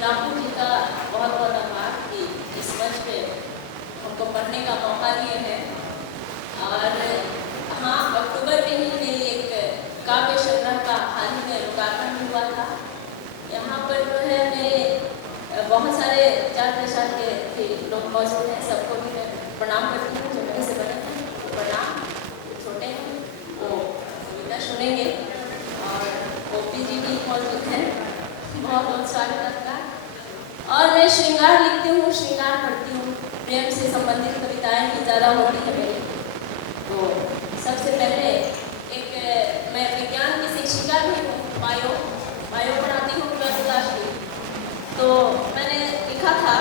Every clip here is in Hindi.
रामू जी का बहुत बहुत आभार कि इस मंच पे हमको पढ़ने का मौका दिए हैं। और हाँ, अक्टूबर में ही मेरी एक काव्य संग्रह का हाल ही में लोकार्पण हुआ था। यहाँ पर जो है मेरे बहुत सारे जात प्रसाद के लोग मौजूद हैं। सबको भी मैं प्रणाम करती हूँ जो मेरे से बने हैं। प्रणाम, छोटे हैं वो कविता सुनेंगे। और ओपी जी भी मौजूद हैं, बहुत बहुत स्वागत आपका। और मैं श्रृंगार लिखती हूँ, श्रृंगार पढ़ती हूँ, प्रेम से संबंधित कविताएं भी ज़्यादा होती है मेरी। तो सबसे पहले एक मैं विज्ञान की शिक्षिका भी हूँ, बायो पढ़ाती हूँ 12th क्लास की। तो मैंने लिखा था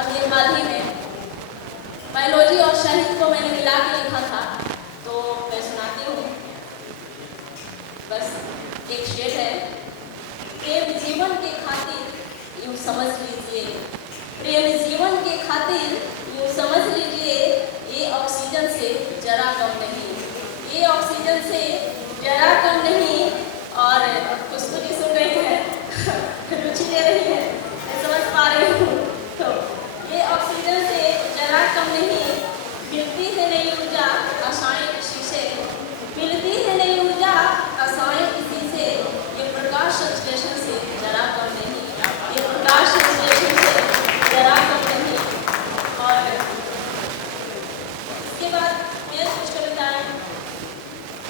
अब ये हाल ही में बायोलॉजी और साहित्य को मैंने मिला के लिखा था। तो मैं सुनाती हूँ, बस एक शेर है। प्रेम जीवन के खातिर यूँ समझ लीजिए, प्रेम जीवन के खातिर यूँ समझ लीजिए, ये ऑक्सीजन से जरा कम नहीं, ये ऑक्सीजन से जरा कम नहीं। और कुछ तो नहीं सुन रही है, रुचि ले रही है, मैं समझ पा रही हूँ। तो ये ऑक्सीजन से जरा कम नहीं, मिलती है नई ऊर्जा आशाएं किसी से, मिलती है नई ऊर्जा आशाएं किसी से, ये प्रकाश संश्लेषण से जरा कम नहीं, ये प्रकाश संश्लेषण से जरा कम नहीं। और इसके बाद मैं कुछ कविताएं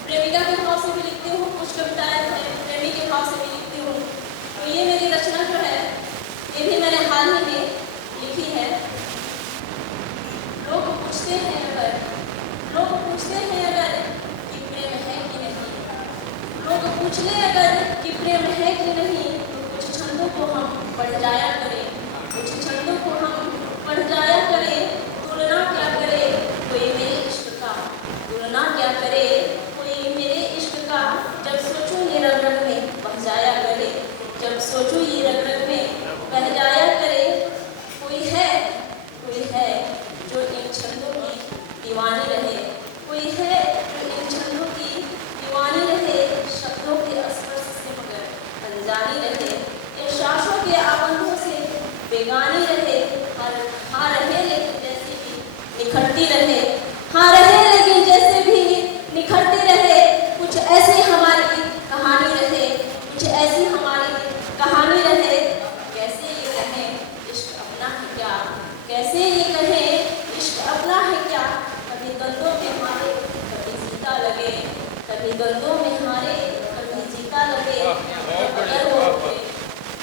प्रेमिका के भाव से भी लिखती हूँ, कुछ कविताएं प्रेमी के भाव से भी लिखती हूँ। तो ये मेरी रचना जो है ये भी मैंने हाल ही में लिखी है। लोग पूछते हैं अगर कि प्रेम है कि नहीं, लोग पूछ ले अगर कि प्रेम है कि नहीं, तो कुछ छंदों को हम पढ़ जाया करें, कुछ छंदों को हम पढ़ जाया करें। तुलना क्या करे कोई मेरे इश्क का, तुलना क्या करे कोई मेरे इश्क का, जब सोचूं ये रग रग में बह जाया करे, जब सोचूं ये रग रग में बह जाया करे। कोई है जो इन छंदों की दीवानी रहे, कोई है जो इन छंदों की दीवानी रहे, शब्दों के स्पर्श से मगर अनजानी रहे, इन सांसों के आबंधों से बेगानी रहे। हाँ रहे लेकिन जैसे भी निखरती रहे, हाँ रहे लेकिन जैसे भी निखरती रहे। कुछ ऐसी हमारी कहानी रहे, कुछ ऐसी हमारी कहानी रहे। कैसे ये कहें इश्क अपना है क्या, कैसे ये कहें इश्क अपना है क्या। कभी द्वंद्वों में हारे कभी जीता लगे, कभी द्वंद्वों में हारे कभी जीता लगे।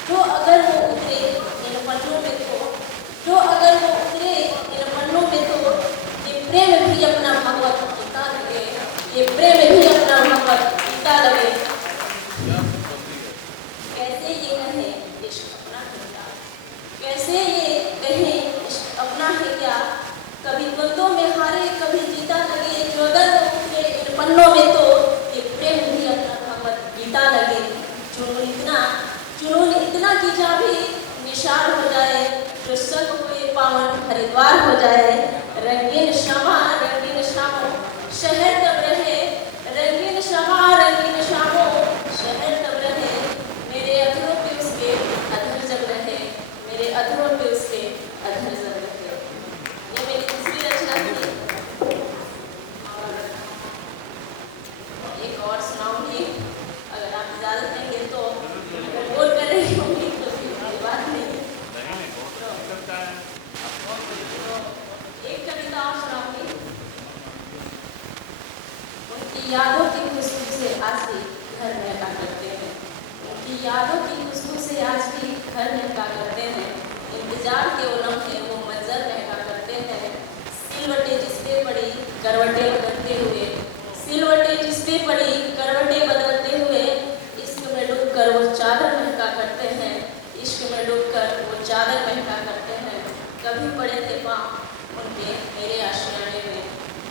जो अगर वो उतरे इन पन्नों में तो, जो अगर वो उतरे इन पन्नों में तो, ये प्रेम भी अपना भगवत गीता लगे, ये प्रेम भी अपना भगवत गीता लगे। कैसे ये कहें इश्क अपना है क्या, कैसे ये कहें इश्क अपना है क्या। कभी द्वंद्वों में हारे कभी जीता लगे, जो अगर वो उतरे इन पन्नों में तो, ये प्रेम भी अपना भगवत गीता लगे। जुनून इतना कि जहाँ भी निशान हो जाए, जो सब हुए पावन हरिद्वार हो जाए। रंगीन शमा शहर तब रहे, रंगीन शमा रंगीन शामो शहर तब रहे। मेरे अधरों पे उसके अधर जब रहे, मेरे अधरों पे उसके अधर जब रहे। ये मेरी दूसरी रचना थी। और एक और सुनाऊंगी अगर आप इजाजत देंगे तो। बोल कर रही होंगी तो कोई बात नहीं। एक कविता और सुनाऊंगी। उनकी यादों की खुशबू से आज भी घर महका करते हैं, उनकी यादों की खुशबू से आज भी घर महका करते हैं। इंतजार के वो लम्हे वो मंजर महका करते हैं। सिलवटें जिस पे पड़ी करवटें बदलते हुए, सिलवटें जिस पे पड़ी करवटें बदलते हुए, इश्क में डूबकर वो चादर महका करते हैं, इश्क में डूबकर वो चादर महका करते हैं। कभी पड़े थे पाँव उनके मेरे आशियाने में,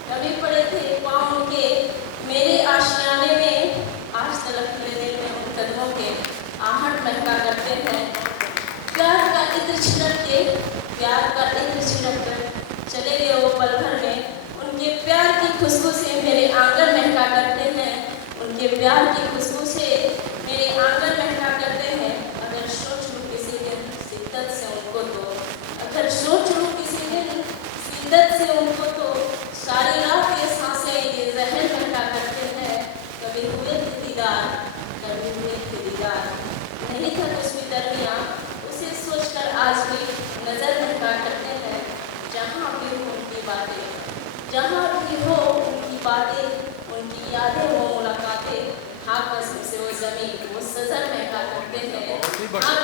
कभी पड़े थे पाँव उनके मेरे आशियाने में। आज तलक मेरे दिल में उन कदमों के आहट महका करते हैं। प्यार का इत्र छिड़क के, प्यार का इत्र छिड़क कर चले गए वो पल भर में। उनके प्यार की खुशबू से मेरे आंगन महका करते हैं, उनके प्यार की खुशबू से मेरे आंगन महका करते हैं। अगर सोच लूँ किसी दिन सिकंदर बस आप